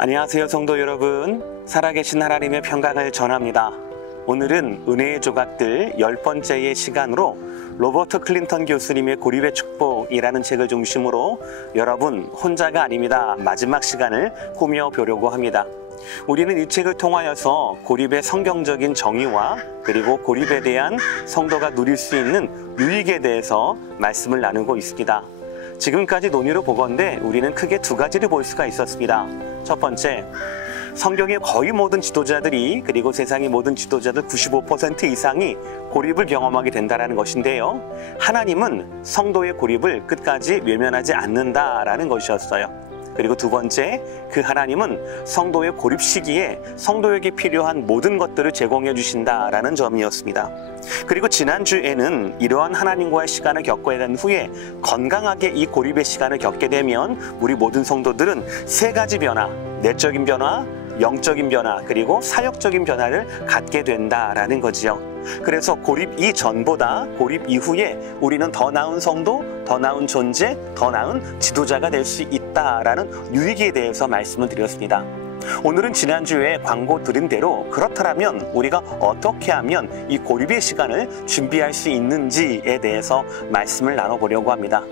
안녕하세요, 성도 여러분. 살아계신 하나님의 평강을 전합니다. 오늘은 은혜의 조각들 10번째의 시간으로 로버트 클린턴 교수님의 고립의 축복이라는 책을 중심으로 여러분 혼자가 아닙니다. 마지막 시간을 꾸며보려고 합니다. 우리는 이 책을 통하여서 고립의 성경적인 정의와 그리고 고립에 대한 성도가 누릴 수 있는 유익에 대해서 말씀을 나누고 있습니다. 지금까지 논의로 보건대 우리는 크게 두 가지를 볼 수가 있었습니다. 첫 번째, 성경의 거의 모든 지도자들이 그리고 세상의 모든 지도자들 95% 이상이 고립을 경험하게 된다는 것인데요. 하나님은 성도의 고립을 끝까지 외면하지 않는다라는 것이었어요. 그리고 두 번째, 그 하나님은 성도의 고립 시기에 성도에게 필요한 모든 것들을 제공해 주신다라는 점이었습니다. 그리고 지난주에는 이러한 하나님과의 시간을 겪어야 된 후에 건강하게 이 고립의 시간을 겪게 되면 우리 모든 성도들은 세 가지 변화, 내적인 변화, 영적인 변화, 그리고 사역적인 변화를 갖게 된다라는 거지요. 그래서 고립 이전보다 고립 이후에 우리는 더 나은 성도, 더 나은 존재, 더 나은 지도자가 될 수 있다라는 유익에 대해서 말씀을 드렸습니다. 오늘은 지난주에 광고 드린 대로 그렇다면 우리가 어떻게 하면 이 고립의 시간을 준비할 수 있는지에 대해서 말씀을 나눠보려고 합니다.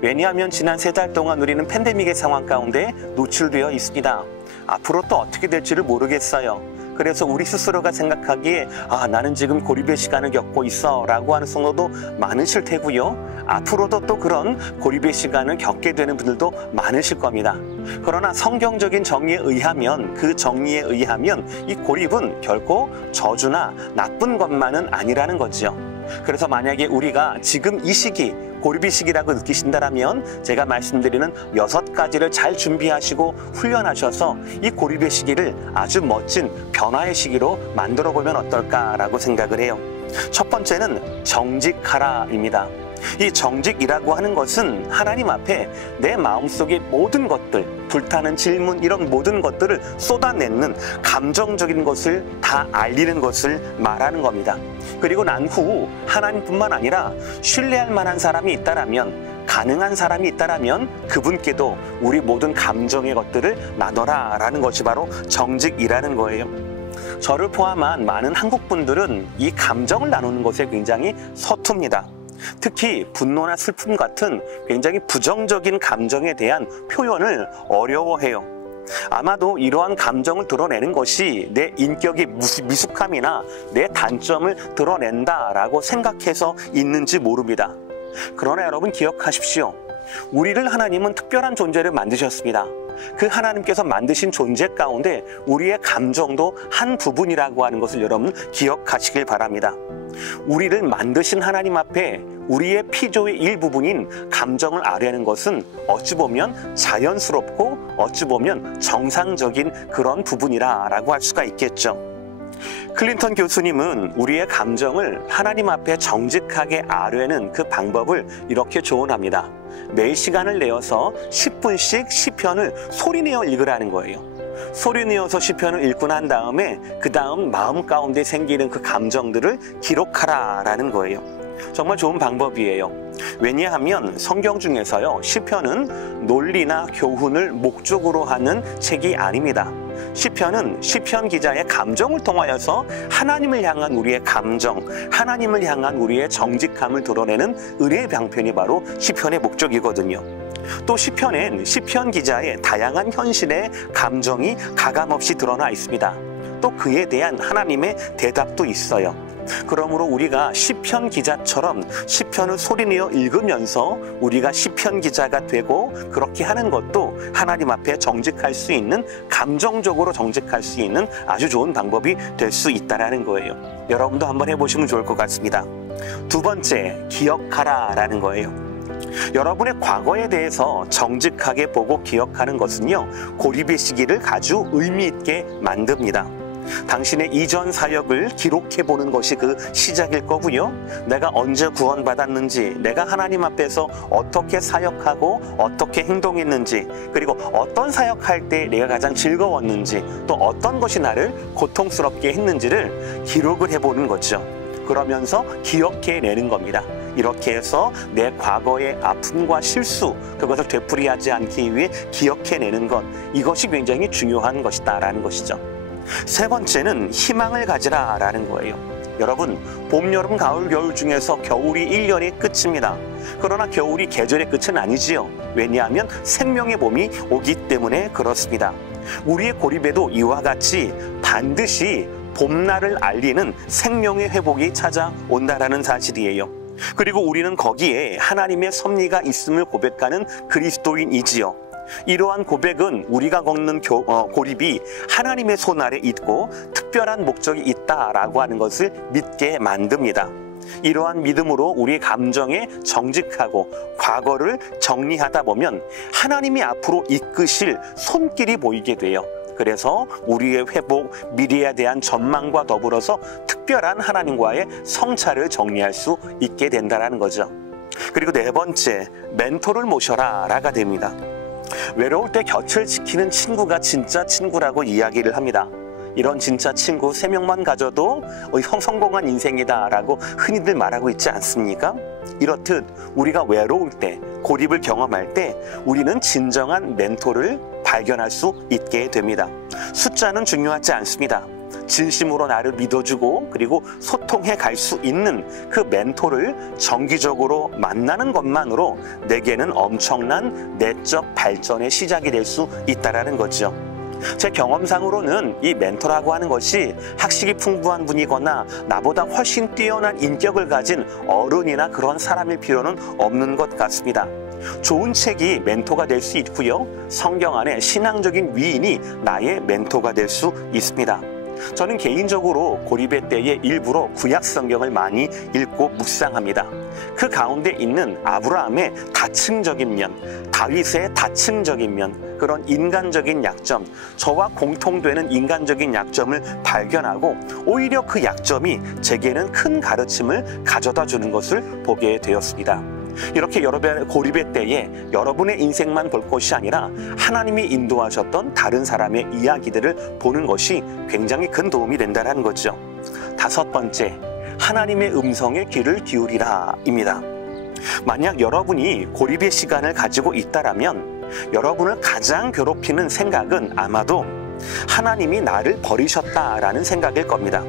왜냐하면 지난 3달 동안 우리는 팬데믹의 상황 가운데 노출되어 있습니다. 앞으로 또 어떻게 될지를 모르겠어요. 그래서 우리 스스로가 생각하기에 나는 지금 고립의 시간을 겪고 있어 라고 하는 성도도 많으실 테고요. 앞으로도 또 그런 고립의 시간을 겪게 되는 분들도 많으실 겁니다. 그러나 성경적인 정의에 의하면 그 정의에 의하면 이 고립은 결코 저주나 나쁜 것만은 아니라는 거지요. 그래서 만약에 우리가 지금 이 시기 고립의 시기라고 느끼신다면 제가 말씀드리는 6가지를 잘 준비하시고 훈련하셔서 이 고립의 시기를 아주 멋진 변화의 시기로 만들어 보면 어떨까라고 생각을 해요. 첫 번째는 정직하라입니다. 이 정직이라고 하는 것은 하나님 앞에 내 마음속의 모든 것들, 불타는 질문 이런 모든 것들을 쏟아내는 감정적인 것을 다 알리는 것을 말하는 겁니다. 그리고 난 후 하나님뿐만 아니라 신뢰할 만한 사람이 있다라면, 가능한 사람이 있다라면 그분께도 우리 모든 감정의 것들을 나눠라 라는 것이 바로 정직이라는 거예요. 저를 포함한 많은 한국 분들은 이 감정을 나누는 것에 굉장히 서툽니다. 특히 분노나 슬픔 같은 굉장히 부정적인 감정에 대한 표현을 어려워해요. 아마도 이러한 감정을 드러내는 것이 내 인격의 미숙함이나 내 단점을 드러낸다라고 생각해서 있는지 모릅니다. 그러나 여러분 기억하십시오. 우리를 하나님은 특별한 존재를 만드셨습니다. 그 하나님께서 만드신 존재 가운데 우리의 감정도 한 부분이라고 하는 것을 여러분 기억하시길 바랍니다. 우리를 만드신 하나님 앞에 우리의 피조의 일부분인 감정을 아뢰는 것은 어찌 보면 자연스럽고 어찌 보면 정상적인 그런 부분이라고 할 수가 있겠죠. 클린턴 교수님은 우리의 감정을 하나님 앞에 정직하게 아뢰는 그 방법을 이렇게 조언합니다. 매일 시간을 내어서 10분씩 시편을 소리내어 읽으라는 거예요. 소리내어서 시편을 읽고 난 다음에 그 다음 마음 가운데 생기는 그 감정들을 기록하라라는 거예요. 정말 좋은 방법이에요. 왜냐하면 성경 중에서요, 시편은 논리나 교훈을 목적으로 하는 책이 아닙니다. 시편은 시편 기자의 감정을 통하여서 하나님을 향한 우리의 감정, 하나님을 향한 우리의 정직함을 드러내는 은혜의 방편이 바로 시편의 목적이거든요. 또 시편엔 시편 기자의 다양한 현실의 감정이 가감없이 드러나 있습니다. 또 그에 대한 하나님의 대답도 있어요. 그러므로 우리가 시편 기자처럼 시편을 소리내어 읽으면서 우리가 시편 기자가 되고 그렇게 하는 것도 하나님 앞에 정직할 수 있는, 감정적으로 정직할 수 있는 아주 좋은 방법이 될 수 있다는 거예요. 여러분도 한번 해보시면 좋을 것 같습니다. 두 번째, 기억하라라는 거예요. 여러분의 과거에 대해서 정직하게 보고 기억하는 것은요, 고립의 시기를 아주 의미 있게 만듭니다. 당신의 이전 사역을 기록해보는 것이 그 시작일 거고요. 내가 언제 구원받았는지, 내가 하나님 앞에서 어떻게 사역하고 어떻게 행동했는지, 그리고 어떤 사역할 때 내가 가장 즐거웠는지, 또 어떤 것이 나를 고통스럽게 했는지를 기록을 해보는 거죠. 그러면서 기억해내는 겁니다. 이렇게 해서 내 과거의 아픔과 실수, 그것을 되풀이하지 않기 위해 기억해내는 것, 이것이 굉장히 중요한 것이다라는 것이죠. 세 번째는 희망을 가지라라는 거예요. 여러분, 봄, 여름, 가을, 겨울 중에서 겨울이 1년의 끝입니다. 그러나 겨울이 계절의 끝은 아니지요. 왜냐하면 생명의 봄이 오기 때문에 그렇습니다. 우리의 고립에도 이와 같이 반드시 봄날을 알리는 생명의 회복이 찾아온다라는 사실이에요. 그리고 우리는 거기에 하나님의 섭리가 있음을 고백하는 그리스도인이지요. 이러한 고백은 우리가 겪는 고립이 하나님의 손 아래 있고 특별한 목적이 있다라고 하는 것을 믿게 만듭니다. 이러한 믿음으로 우리의 감정에 정직하고 과거를 정리하다 보면 하나님이 앞으로 이끄실 손길이 보이게 돼요. 그래서 우리의 회복, 미래에 대한 전망과 더불어서 특별한 하나님과의 성찰을 정리할 수 있게 된다는 거죠. 그리고 네 번째, 멘토를 모셔라라가 됩니다. 외로울 때 곁을 지키는 친구가 진짜 친구라고 이야기를 합니다. 이런 진짜 친구 3명만 가져도 성공한 인생이다라고 흔히들 말하고 있지 않습니까? 이렇듯 우리가 외로울 때, 고립을 경험할 때 우리는 진정한 멘토를 발견할 수 있게 됩니다. 숫자는 중요하지 않습니다. 진심으로 나를 믿어주고 그리고 소통해 갈 수 있는 그 멘토를 정기적으로 만나는 것만으로 내게는 엄청난 내적 발전의 시작이 될 수 있다는 거죠. 제 경험상으로는 이 멘토라고 하는 것이 학식이 풍부한 분이거나 나보다 훨씬 뛰어난 인격을 가진 어른이나 그런 사람일 필요는 없는 것 같습니다. 좋은 책이 멘토가 될 수 있고요. 성경 안에 신앙적인 위인이 나의 멘토가 될 수 있습니다. 저는 개인적으로 고립의 때에 일부러 구약 성경을 많이 읽고 묵상합니다. 그 가운데 있는 아브라함의 다층적인 면, 다윗의 다층적인 면, 그런 인간적인 약점, 저와 공통되는 인간적인 약점을 발견하고 오히려 그 약점이 제게는 큰 가르침을 가져다 주는 것을 보게 되었습니다. 이렇게 여러분의 고립의 때에 여러분의 인생만 볼 것이 아니라 하나님이 인도하셨던 다른 사람의 이야기들을 보는 것이 굉장히 큰 도움이 된다는 거죠. 다섯 번째, 하나님의 음성에 귀를 기울이라 입니다. 만약 여러분이 고립의 시간을 가지고 있다라면 여러분을 가장 괴롭히는 생각은 아마도 하나님이 나를 버리셨다라는 생각일 겁니다.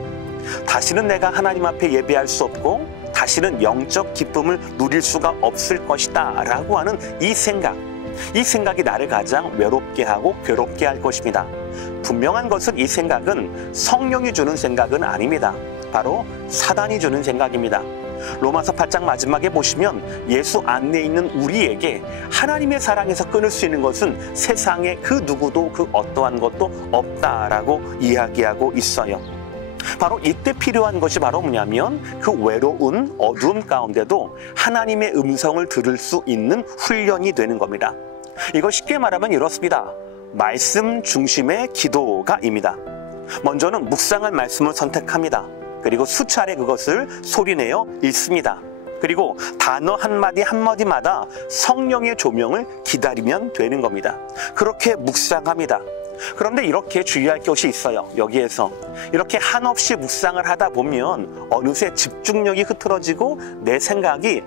다시는 내가 하나님 앞에 예배할 수 없고 다시는 영적 기쁨을 누릴 수가 없을 것이다 라고 하는 이 생각이 나를 가장 외롭게 하고 괴롭게 할 것입니다. 분명한 것은 이 생각은 성령이 주는 생각은 아닙니다. 바로 사단이 주는 생각입니다. 로마서 8장 마지막에 보시면 예수 안에 있는 우리에게 하나님의 사랑에서 끊을 수 있는 것은 세상에 그 누구도 그 어떠한 것도 없다라고 이야기하고 있어요. 바로 이때 필요한 것이 바로 뭐냐면 그 외로운 어두움 가운데도 하나님의 음성을 들을 수 있는 훈련이 되는 겁니다. 이거 쉽게 말하면 이렇습니다. 말씀 중심의 기도가입니다. 먼저는 묵상한 말씀을 선택합니다. 그리고 수차례 그것을 소리내어 읽습니다. 그리고 단어 한마디 한마디마다 성령의 조명을 기다리면 되는 겁니다. 그렇게 묵상합니다. 그런데 이렇게 주의할 것이 있어요. 여기에서 이렇게 한없이 묵상을 하다 보면 어느새 집중력이 흐트러지고 내 생각이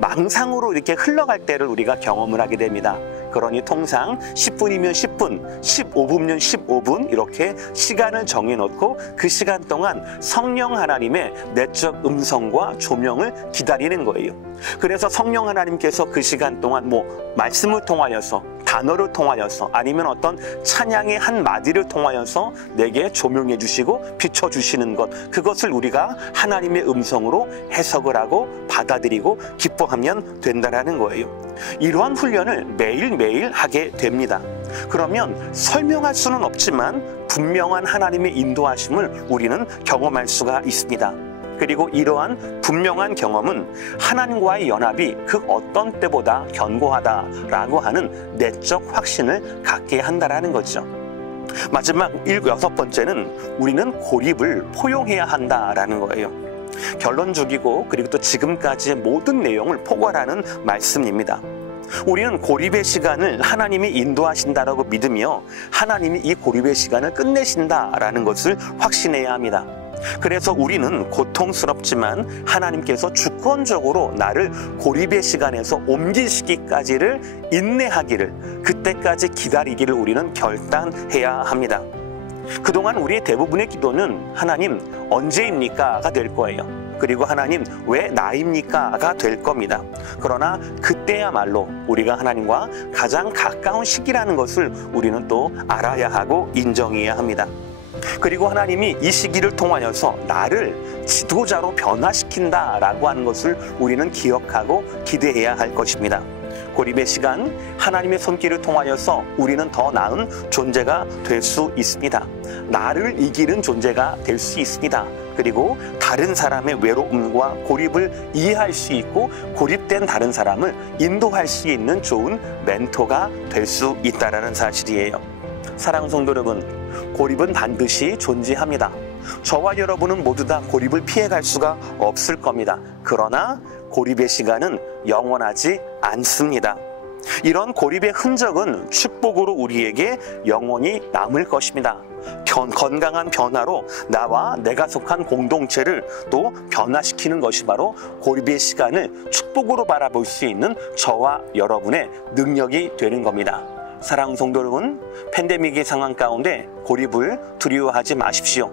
망상으로 이렇게 흘러갈 때를 우리가 경험을 하게 됩니다. 그러니 통상 10분이면 10분, 15분이면 15분 이렇게 시간을 정해놓고 그 시간 동안 성령 하나님의 내적 음성과 조명을 기다리는 거예요. 그래서 성령 하나님께서 그 시간 동안 말씀을 통하여서 단어를 통하여서 아니면 어떤 찬양의 한 마디를 통하여서 내게 조명해 주시고 비춰주시는 것, 그것을 우리가 하나님의 음성으로 해석을 하고 받아들이고 기뻐하면 된다는 거예요. 이러한 훈련을 매일매일 하게 됩니다. 그러면 설명할 수는 없지만 분명한 하나님의 인도하심을 우리는 경험할 수가 있습니다. 그리고 이러한 분명한 경험은 하나님과의 연합이 그 어떤 때보다 견고하다라고 하는 내적 확신을 갖게 한다는 거죠. 마지막 여섯 번째는 우리는 고립을 포용해야 한다라는 거예요. 결론적이고 그리고 또 지금까지의 모든 내용을 포괄하는 말씀입니다. 우리는 고립의 시간을 하나님이 인도하신다라고 믿으며 하나님이 이 고립의 시간을 끝내신다라는 것을 확신해야 합니다. 그래서 우리는 고통스럽지만 하나님께서 주권적으로 나를 고립의 시간에서 옮기시기까지를 인내하기를, 그때까지 기다리기를 우리는 결단해야 합니다. 그동안 우리의 대부분의 기도는 하나님 언제입니까?가 될 거예요. 그리고 하나님 왜 나입니까?가 될 겁니다. 그러나 그때야말로 우리가 하나님과 가장 가까운 시기라는 것을 우리는 또 알아야 하고 인정해야 합니다. 그리고 하나님이 이 시기를 통하여서 나를 지도자로 변화시킨다라고 하는 것을 우리는 기억하고 기대해야 할 것입니다. 고립의 시간, 하나님의 손길을 통하여서 우리는 더 나은 존재가 될 수 있습니다. 나를 이기는 존재가 될 수 있습니다. 그리고 다른 사람의 외로움과 고립을 이해할 수 있고 고립된 다른 사람을 인도할 수 있는 좋은 멘토가 될 수 있다는 사실이에요. 사랑하는 성도 여러분, 고립은 반드시 존재합니다. 저와 여러분은 모두 다 고립을 피해갈 수가 없을 겁니다. 그러나 고립의 시간은 영원하지 않습니다. 이런 고립의 흔적은 축복으로 우리에게 영원히 남을 것입니다. 건강한 변화로 나와 내가 속한 공동체를 또 변화시키는 것이 바로 고립의 시간을 축복으로 바라볼 수 있는 저와 여러분의 능력이 되는 겁니다. 사랑하는 성도 여러분, 팬데믹의 상황 가운데 고립을 두려워하지 마십시오.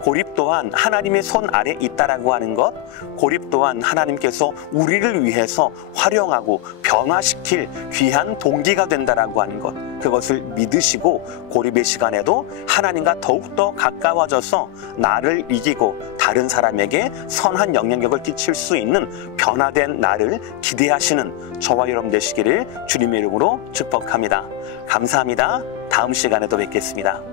고립 또한 하나님의 손 아래 있다라고 하는 것, 고립 또한 하나님께서 우리를 위해서 활용하고 변화시킬 귀한 동기가 된다라고 하는 것, 그것을 믿으시고 고립의 시간에도 하나님과 더욱더 가까워져서 나를 이기고 다른 사람에게 선한 영향력을 끼칠 수 있는 변화된 나를 기대하시는 저와 여러분 되시기를 주님의 이름으로 축복합니다. 감사합니다. 다음 시간에 또 뵙겠습니다.